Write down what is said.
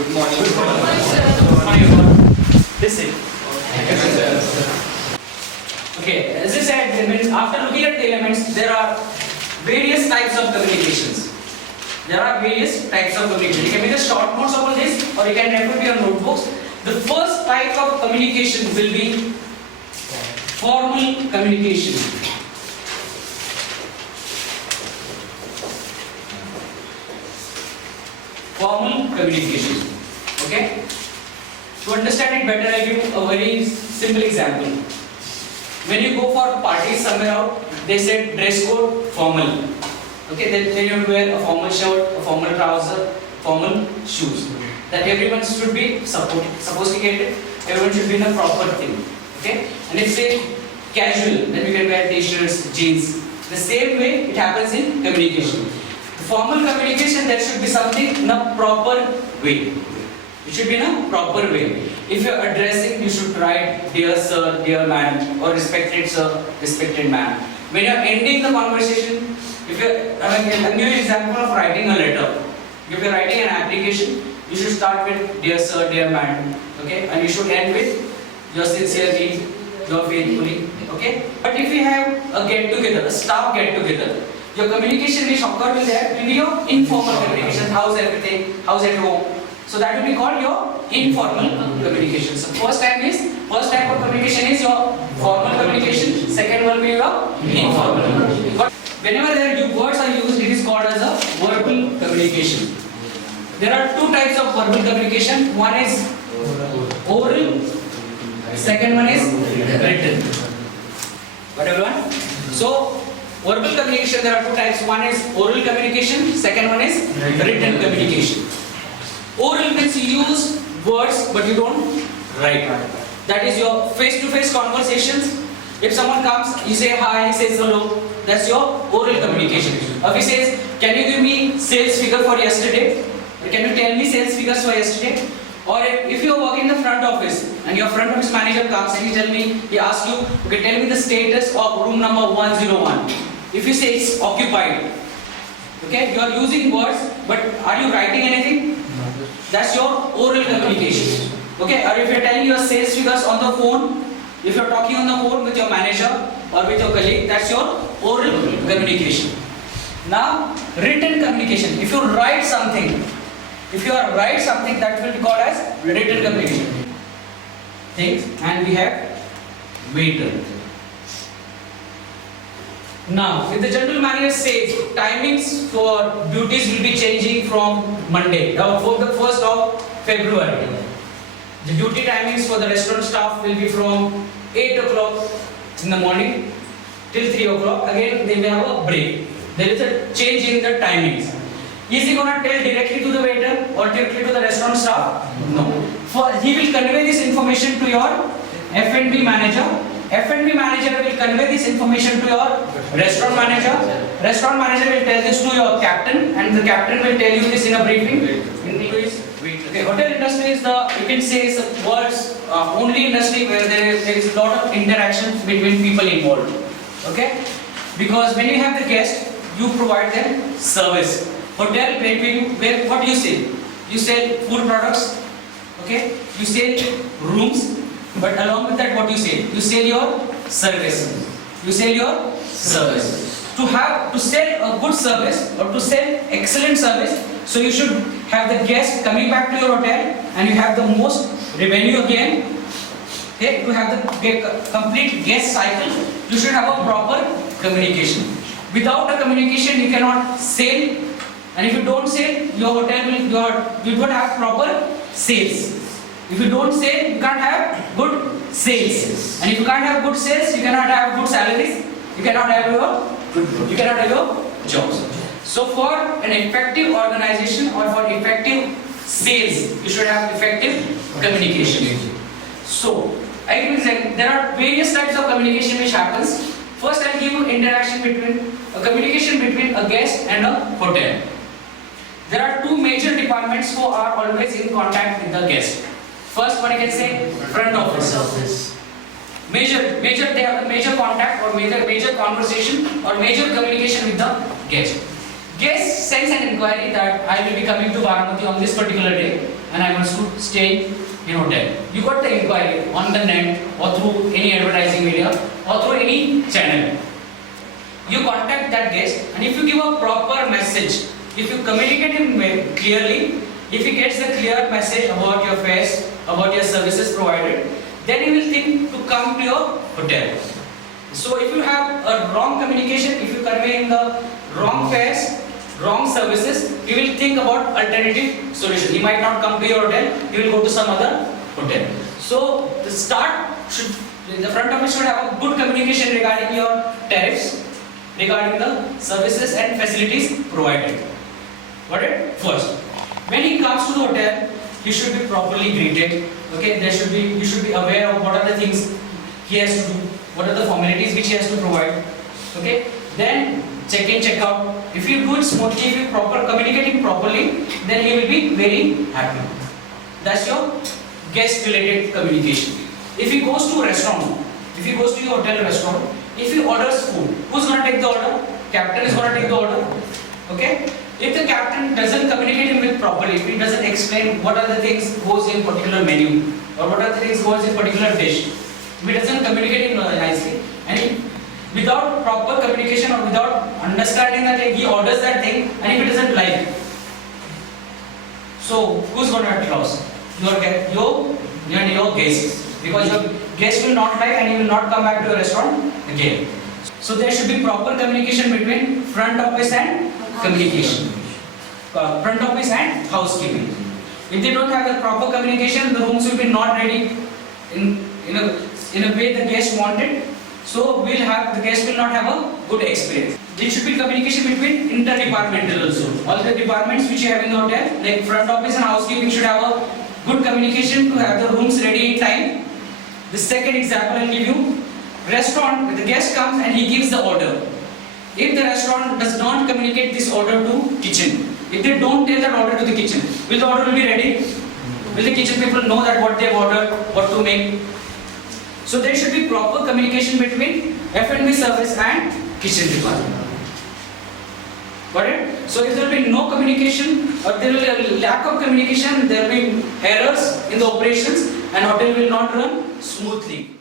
Good morning. Good morning, sir. Good morning. This is. Okay, as I said, after looking at the elements, there are various types of communications. There are various types of communication. You can make a short notes of all this, or you can refer to your notebooks. The first type of communication will be formal communication. Formal communication. Okay? To understand it better, I'll give you a very simple example. When you go for parties somewhere out, they said dress code formal. Okay, then you have to wear a formal shirt, a formal trouser, formal shoes. That everyone should be sophisticated, everyone should be in a proper thing. Okay? And if say casual, then you can wear t-shirts, jeans. The same way it happens in communication. The formal communication, there should be something in a proper way. It should be in a proper way. If you are addressing, you should write dear sir, dear ma'am, or respected sir, respected ma'am. When you are ending the conversation, if you I'll give you an example of writing a letter. If you are writing an application, you should start with dear sir, dear madam, okay, and you should end with your sincerely, your faithfully, okay. But if you have a get together, a staff get together, your communication which occur will be your informal communication. How's everything? How's at home? So that will be called your informal communication. So first type of communication is your formal communication. Second will be your informal. But whenever there words are used, it is called as a verbal communication. There are two types of verbal communication. One is oral. Second one is written. Got everyone? So verbal communication, there are two types. One is oral communication. Second one is written communication. Oral means you use words but you don't write. That is your face-to-face conversations. If someone comes, you say hi, he says hello. That's your oral communication. Or if he says, can you give me sales figure for yesterday? Or can you tell me sales figures for yesterday? Or if you are working in the front office and your front office manager comes and he asks you, okay, tell me the status of room number 101. If you say it's occupied, okay, you are using words, but are you writing anything? That's your oral communication. Okay, or if you are telling your sales figures on the phone, if you are talking on the phone with your manager or with your colleague, that's your oral communication. Now, written communication. If you write something, that will be called as written communication. Things, and we have waiter. Now, if the general manager says timings for duties will be changing from Monday, for the 1st of February. The duty timings for the restaurant staff will be from 8 o'clock in the morning till 3 o'clock. Again, they will have a break. There is a change in the timings. Is he going to tell directly to the waiter or directly to the restaurant staff? No. He will convey this information to your F&B manager. F&B manager will convey this information to your restaurant manager. Restaurant manager will tell this to your captain, and the captain will tell you this in a briefing. Okay, hotel industry is you can say is the world's only industry where there is a lot of interaction between people involved. Okay, because when you have the guest, you provide them service. Hotel, what do you sell? You sell food products. Okay, you sell rooms. But along with that, what you say? You sell your service. You sell your service. To sell a good service or to sell excellent service, so you should have the guest coming back to your hotel and you have the most revenue again. Okay, to have the complete guest cycle, you should have a proper communication. Without a communication, you cannot sell, and if you don't sell, your hotel you don't have proper sales. If you don't sell, you can't have good sales. And if you can't have good sales, you cannot have good salaries. You cannot have your jobs. So for an effective organization or for effective sales, you should have effective communication. So I can say there are various types of communication which happens. First, I'll give you communication between a guest and a hotel. There are two major departments who are always in contact with the guest. First one, I can say front office. They have a major contact or major conversation or major communication with the guest. Guest sends an inquiry that I will be coming to Varanasi on this particular day. and I want to stay in hotel. You got the inquiry on the net or through any advertising media or through any channel. You contact that guest, and if you give a proper message, if you communicate him clearly, if he gets the clear message about your fares, about your services provided, then he will think to come to your hotel. So if you have a wrong communication, if you convey in the wrong fares, wrong services, he will think about alternative solution. He might not come to your hotel, he will go to some other hotel. So the front office should have a good communication regarding your tariffs, regarding the services and facilities provided. Got it? First, when he comes to the hotel, he should be properly greeted. Okay, you should be aware of what are the things he has to do, what are the formalities which he has to provide. Okay, then check in, check out. If you do it smoothly, if you communicating properly, then he will be very happy. That's your guest related communication. If he goes to a restaurant, if he goes to your hotel restaurant, if he orders food, who's going to take the order? Captain is going to take the order. Okay? If the captain doesn't communicate him with properly, if he doesn't explain what are the things goes in particular menu or what are the things goes in particular dish, if he doesn't communicate it nicely, and without proper communication or without understanding that he orders that thing, and if he doesn't like, so who's going to get lost? Your guests, because your guest will not like and he will not come back to your restaurant again. So there should be proper communication between front office and communication, front office and housekeeping. If they don't have the proper communication, the rooms will be not ready in a way the guest wanted. So the guest will not have a good experience. There should be communication between interdepartmental also. All the departments which you have in the hotel, like front office and housekeeping, should have a good communication to have the rooms ready in time. The second example I will give you: restaurant, the guest comes and he gives the order. If the restaurant does not communicate this order to kitchen, if they don't tell that order to the kitchen, will the order be ready? Will the kitchen people know that what they have ordered, what to make? So there should be proper communication between F&B service and kitchen department. Got it? So if there will be no communication or there will be a lack of communication, there will be errors in the operations and hotel will not run smoothly.